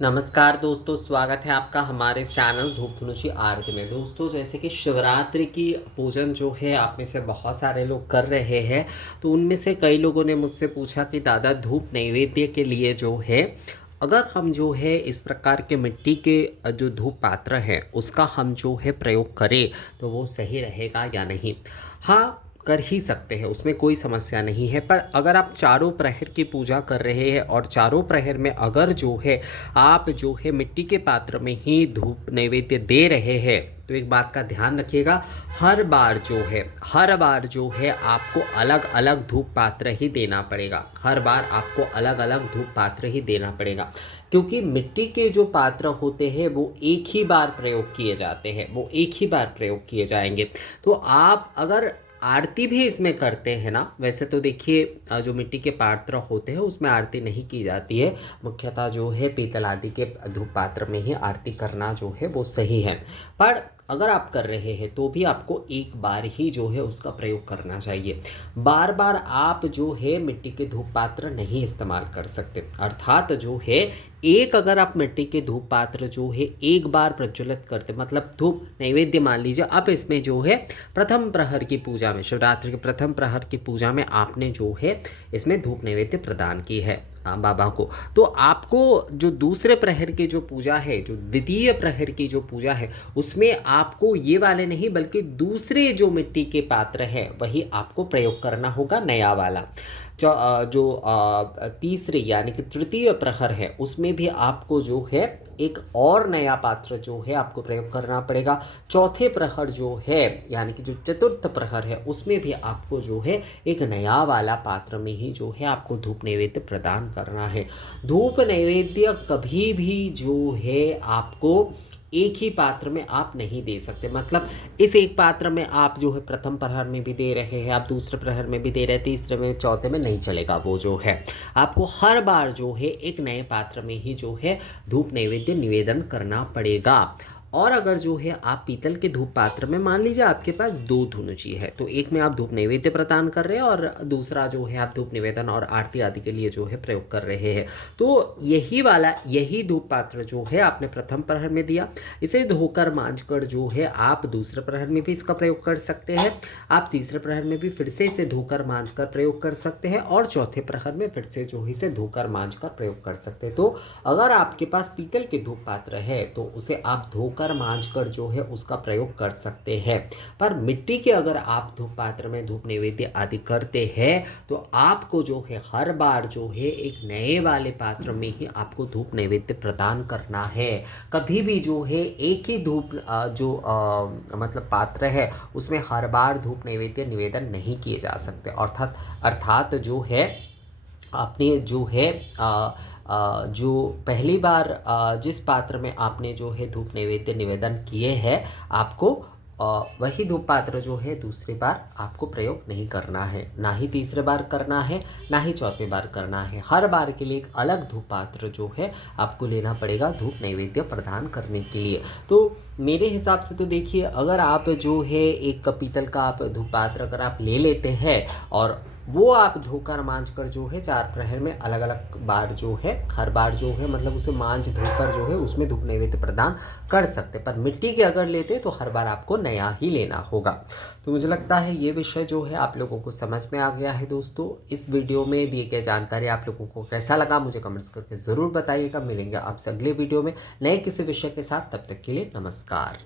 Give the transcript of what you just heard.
नमस्कार दोस्तों, स्वागत है आपका हमारे चैनल धूप धनुषी आरती में। दोस्तों, जैसे कि शिवरात्रि की पूजन जो है आप में से बहुत सारे लोग कर रहे हैं, तो उनमें से कई लोगों ने मुझसे पूछा कि दादा धूप नैवेद्य के लिए जो है अगर हम जो है इस प्रकार के मिट्टी के जो धूप पात्र हैं उसका हम जो है प्रयोग करें तो वो सही रहेगा या नहीं। हाँ, कर ही सकते हैं, उसमें कोई समस्या नहीं है। पर अगर आप चारों प्रहर की पूजा कर रहे हैं और चारों प्रहर में अगर जो है आप जो है मिट्टी के पात्र में ही धूप नैवेद्य दे रहे हैं तो एक बात का ध्यान रखिएगा, हर बार जो है आपको अलग अलग धूप पात्र ही देना पड़ेगा। हर बार आपको अलग अलग धूप पात्र ही देना पड़ेगा, क्योंकि मिट्टी के जो पात्र होते हैं वो एक ही बार प्रयोग किए जाते हैं, वो एक ही बार प्रयोग किए जाएंगे। तो आप अगर आरती भी इसमें करते हैं ना, वैसे तो देखिए जो मिट्टी के पात्र होते हैं उसमें आरती नहीं की जाती है, मुख्यतः जो है पीतल आदि के धूप पात्र में ही आरती करना जो है वो सही है। पर अगर आप कर रहे हैं तो भी आपको एक बार ही जो है उसका प्रयोग करना चाहिए। बार बार आप जो है मिट्टी के धूप पात्र नहीं इस्तेमाल कर सकते। अर्थात जो है एक अगर आप मिट्टी के धूप पात्र जो है एक बार प्रज्वलित करते, मतलब धूप नैवेद्य मान लीजिए, अब इसमें जो है प्रथम प्रहर की पूजा में, शिवरात्रि के प्रथम प्रहर की पूजा में आपने जो है इसमें धूप नैवेद्य प्रदान की है बाबा को, तो आपको जो दूसरे प्रहर की जो पूजा है, जो द्वितीय प्रहर की जो पूजा है, उसमें आपको ये वाले नहीं बल्कि दूसरे जो मिट्टी के पात्र है वही आपको प्रयोग करना होगा, नया वाला। जो तीसरे यानी कि तृतीय प्रहर है उसमें भी आपको जो है एक और नया पात्र जो है आपको प्रयोग करना पड़ेगा। चौथे प्रहर जो है यानी कि जो चतुर्थ प्रहर है उसमें भी आपको जो है एक नया वाला पात्र में ही जो है आपको धूप नैवेद्य प्रदान करना है। धूप नैवेद्य कभी भी जो है आपको एक ही पात्र में आप नहीं दे सकते। मतलब इस एक पात्र में आप जो है प्रथम प्रहर में भी दे रहे हैं, आप दूसरे प्रहर में भी दे रहे हैं, तीसरे में, चौथे में नहीं चलेगा। वो जो है आपको हर बार जो है एक नए पात्र में ही जो है धूप नैवेद्य निवेदन करना पड़ेगा। और अगर जो है आप पीतल के धूप पात्र में, मान लीजिए आपके पास दो धुनुची है, तो एक में आप धूप नैवेद्य प्रदान कर रहे हैं और दूसरा जो है आप धूप निवेदन और आरती आदि के लिए जो है प्रयोग कर रहे हैं, तो यही धूप पात्र जो है आपने प्रथम प्रहर में दिया, इसे धोकर मांझकर जो है आप दूसरे प्रहर में भी इसका प्रयोग कर सकते हैं, आप तीसरे प्रहर में भी फिर से इसे धोकर मांझकर प्रयोग कर सकते हैं और चौथे प्रहर में फिर से जो है इसे धोकर मांझकर प्रयोग कर सकते हैं। तो अगर आपके पास पीतल के धूप पात्र है तो उसे आप धोकर मांझकर जो है उसका प्रयोग कर सकते हैं। पर मिट्टी के अगर आप धूप पात्र में धूप नैवेद्य आदि करते हैं तो आपको जो है हर बार जो है एक नए वाले पात्र में ही आपको धूप नैवेद्य प्रदान करना है। कभी भी जो है एक ही धूप मतलब पात्र है उसमें हर बार धूप नैवेद्य निवेदन नहीं किए जा सकते। अर्थात जो है आपने जो है जो पहली बार जिस पात्र में आपने जो है धूप नैवेद्य निवेदन किए हैं, आपको वही धूप पात्र जो है दूसरी बार आपको प्रयोग नहीं करना है, ना ही तीसरे बार करना है, ना ही चौथे बार करना है। हर बार के लिए एक अलग धूप पात्र जो है आपको लेना पड़ेगा धूप नैवेद्य प्रदान करने के लिए। तो मेरे हिसाब से तो देखिए, अगर आप जो है एक पीतल का आप धूप पात्र अगर आप ले लेते हैं और वो आप धोकर मांझ कर जो है चार प्रहर में अलग अलग बार जो है हर बार जो है मतलब उसे मांझ धोकर जो है उसमें धूप नैवेद्य प्रदान कर सकते। पर मिट्टी के अगर लेते तो हर बार आपको नया ही लेना होगा। तो मुझे लगता है ये विषय जो है आप लोगों को समझ में आ गया है। दोस्तों, इस वीडियो में दिए गए जानकारी आप लोगों को कैसा लगा मुझे कमेंट्स करके ज़रूर बताइएगा। मिलेंगे आपसे अगले वीडियो में नए किसी विषय के साथ, तब तक के लिए नमस्कार।